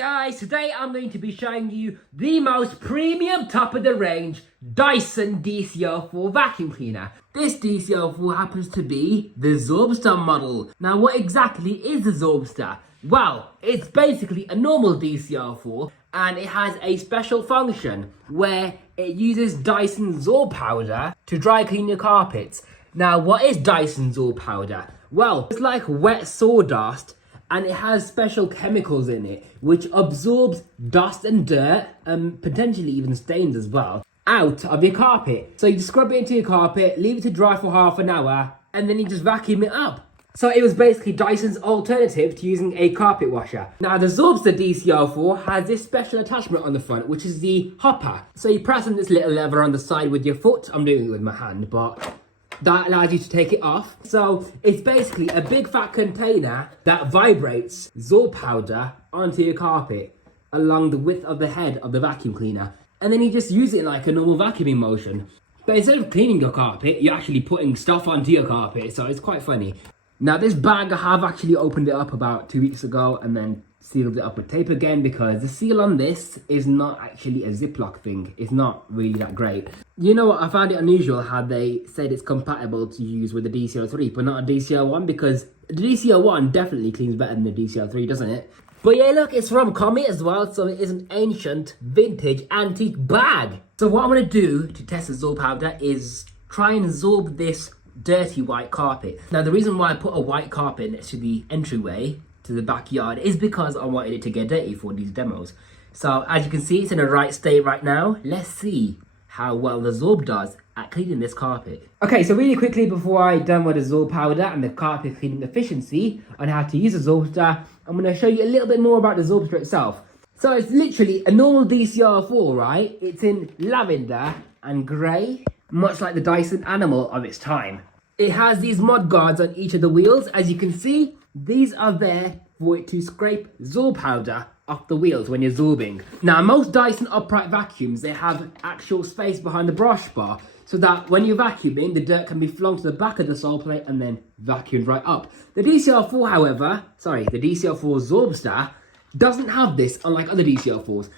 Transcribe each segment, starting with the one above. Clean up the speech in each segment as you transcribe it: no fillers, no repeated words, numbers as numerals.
Guys, today I'm going to be showing you the most premium top of the range Dyson DC04 vacuum cleaner. This DC04 happens to be the Zorbster model. Now what exactly is the Zorbster? Well, it's basically a normal DC04 and it has a special function where it uses Dyson Zorb powder to dry clean your carpets. Now what is Dyson Zorb powder? Well, it's like wet sawdust, and it has special chemicals in it which absorbs dust and dirt, and potentially even stains as well, out of your carpet. So you just scrub it into your carpet, leave it to dry for half an hour, and then you just vacuum it up. So it was basically Dyson's alternative to using a carpet washer. Now the Zorbster DC04 has this special attachment on the front, which is the hopper. So you press on this little lever on the side with your foot. I'm doing it with my hand, but that allows you to take it off. So it's basically a big fat container that vibrates Zorb powder onto your carpet along the width of the head of the vacuum cleaner. And then you just use it like a normal vacuuming motion. But instead of cleaning your carpet, you're actually putting stuff onto your carpet. So it's quite funny. Now this bag, I have actually opened it up about 2 weeks ago and then sealed it up with tape again, because the seal on this is not actually a Ziploc thing. It's not really that great. You know what, I found it unusual how they said it's compatible to use with the DC03 but not a DC01, because the DC01 definitely cleans better than the DC03, doesn't it? But yeah, look, it's from Comet as well, so it is an ancient, vintage, antique bag. So what I'm going to do to test the Zorb powder is try and absorb this dirty white carpet. Now the reason why I put a white carpet next to the entryway to the backyard is because I wanted it to get dirty for these demos. So as you can see, it's in the right state right now. Let's see how well the Zorb does at cleaning this carpet. Okay, so really quickly before I done with the Zorb powder and the carpet cleaning efficiency on how to use the Zorbster, I'm going to show you a little bit more about the Zorbster itself. So it's literally a normal DC04, right? It's in lavender and grey, much like the Dyson Animal of its time. It has these mud guards on each of the wheels. As you can see, these are there for it to scrape Zorb powder off the wheels when you're zorbing. Now, most Dyson upright vacuums, they have actual space behind the brush bar so that when you're vacuuming, the dirt can be flung to the back of the sole plate and then vacuumed right up. The DC04, however, the DC04 Zorbster doesn't have this, unlike other DC04s.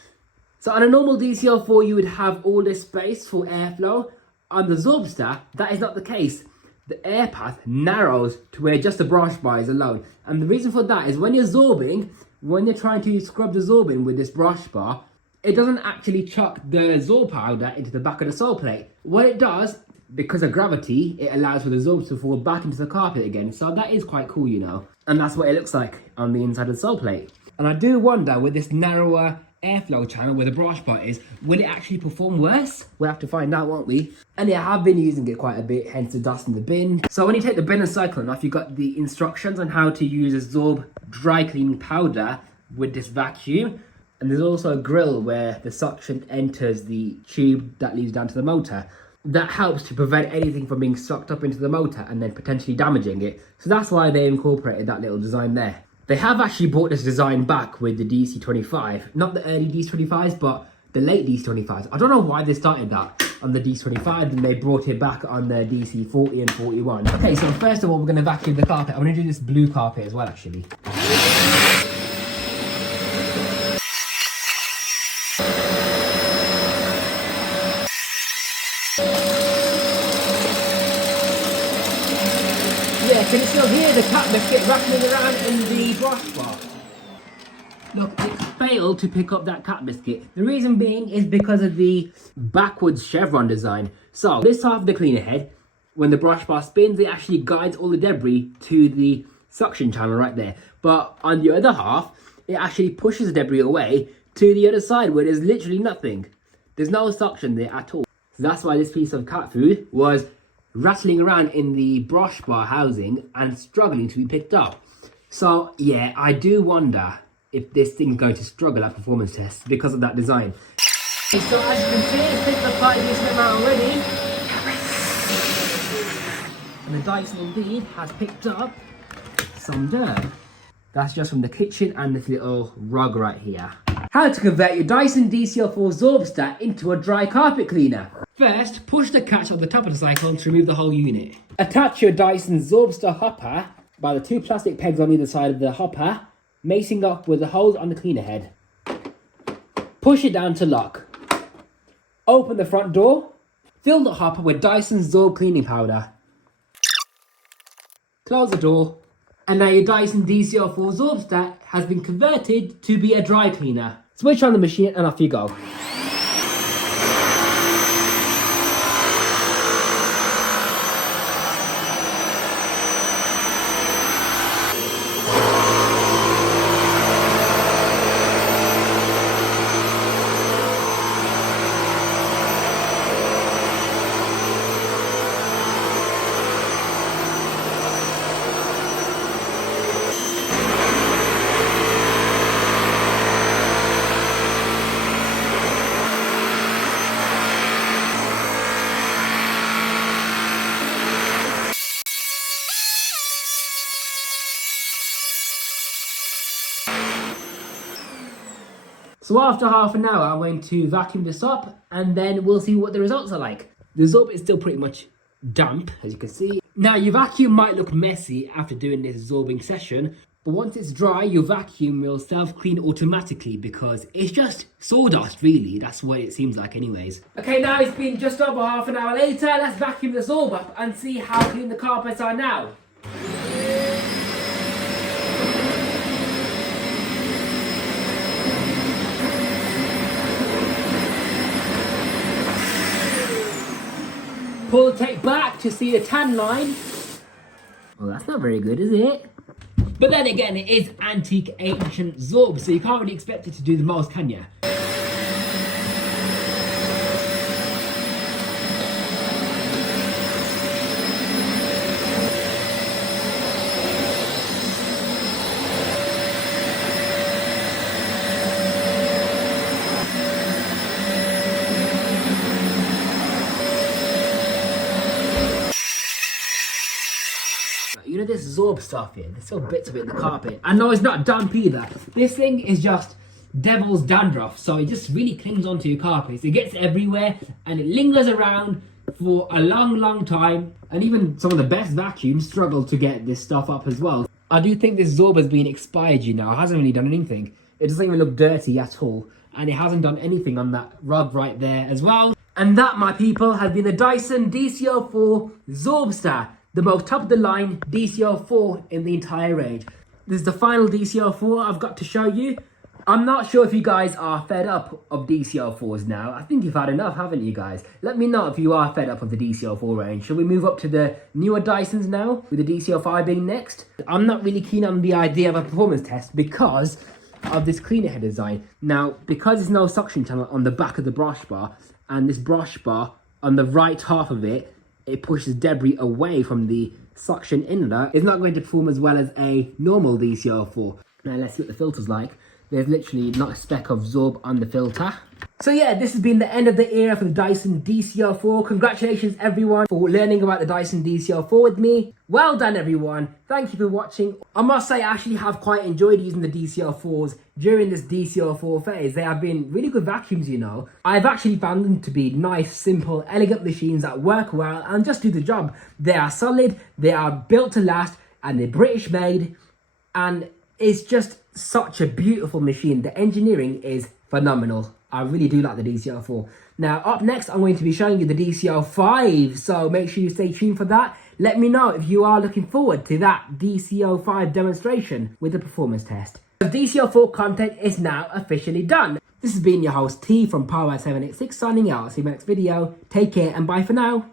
So on a normal DC04, you would have all this space for airflow. On the Zorbster, that is not the case. The air path narrows to where just the brush bar is alone. And the reason for that is when you're zorbing, when you're trying to scrub the Zorb in with this brush bar, it doesn't actually chuck the Zorb powder into the back of the sole plate. What it does, because of gravity, it allows for the Zorb to fall back into the carpet again. So that is quite cool, you know. And that's what it looks like on the inside of the sole plate. And I do wonder, with this narrower airflow channel where the brush bar is, will it actually perform worse? We'll have to find out, won't we? And yeah, I have been using it quite a bit, hence the dust in the bin. So when you take the bin and cyclone off, you've got the instructions on how to use a Zorb dry cleaning powder with this vacuum. And there's also a grill where the suction enters the tube that leads down to the motor. That helps to prevent anything from being sucked up into the motor and then potentially damaging it. So that's why they incorporated that little design there. They have actually brought this design back with the DC25. Not the early DC25s, but the late DC25s. I don't know why they started that on the DC25 and they brought it back on the DC40 and 41. Okay, so first of all, we're going to vacuum the carpet. I'm going to do this blue carpet as well, actually. Yeah, can you still hear the cat biscuit rattling around in the brush bar? Look, it failed to pick up that cat biscuit. The reason being is because of the backwards chevron design. So this half of the cleaner head, when the brush bar spins, it actually guides all the debris to the suction channel right there. But on the other half, it actually pushes the debris away to the other side where there's literally nothing. There's no suction there at all. So that's why this piece of cat food was rattling around in the brush bar housing and struggling to be picked up. So yeah, I do wonder if this thing's going to struggle at performance tests because of that design. So as you can see, it's picked up quite a decent amount already. And the Dyson indeed has picked up some dirt. That's just from the kitchen and this little rug right here. How to convert your Dyson DC04 Zorbster into a dry carpet cleaner. First, push the catch on the top of the cyclone to remove the whole unit. Attach your Dyson Zorbster hopper by the two plastic pegs on either side of the hopper, macing up with the holes on the cleaner head. Push it down to lock. Open the front door. Fill the hopper with Dyson Zorb cleaning powder. Close the door. And now your Dyson DC04 Zorbster has been converted to be a dry cleaner. Switch on the machine and off you go. So after half an hour, I'm going to vacuum this up and then we'll see what the results are like. The Zorb is still pretty much damp, as you can see. Now, your vacuum might look messy after doing this zorbing session, but once it's dry, your vacuum will self-clean automatically because it's just sawdust, really. That's what it seems like anyways. Okay, now it's been just over half an hour later. Let's vacuum the Zorb up and see how clean the carpets are now. Pull the tape back to see the tan line. Well, that's not very good, is it? But then again, it is antique ancient Zorb, so you can't really expect it to do the most, can you? You know this Zorb stuff here, there's still bits of it in the carpet. I know it's not damp either. This thing is just devil's dandruff, so it just really clings onto your carpets. It gets everywhere and it lingers around for a long time. And even some of the best vacuums struggle to get this stuff up as well. I do think this Zorb has been expired, you know. It hasn't really done anything. It doesn't even look dirty at all. And it hasn't done anything on that rug right there as well. And that, my people, has been the Dyson DC04 Zorbster. The most top-of-the-line DC04 in the entire range. This is the final DC04 I've got to show you. I'm not sure if you guys are fed up of DC04s now. I think you've had enough, haven't you guys? Let me know if you are fed up of the DC04 range. Shall we move up to the newer Dysons now, with the DC05 being next? I'm not really keen on the idea of a performance test because of this cleaner head design. Now, because there's no suction channel on the back of the brush bar, and this brush bar on the right half of it, it pushes debris away from the suction inlet. It's not going to perform as well as a normal DC04. Now let's see what the filter's like. There's literally not a speck of Zorb on the filter. So yeah, this has been the end of the era for the Dyson DC04. Congratulations everyone for learning about the Dyson DC04 with me. Well done everyone. Thank you for watching. I must say I actually have quite enjoyed using the DC04s during this DC04 phase. They have been really good vacuums, you know. I've actually found them to be nice, simple, elegant machines that work well and just do the job. They are solid, they are built to last, and they're British made. And it's just such a beautiful machine. The engineering is phenomenal. I really do like the DC04. Now, up next, I'm going to be showing you the DC05. So make sure you stay tuned for that. Let me know if you are looking forward to that DC05 demonstration with the performance test. The DC04 content is now officially done. This has been your host T from Power 786 signing out. See you in the next video. Take care and bye for now.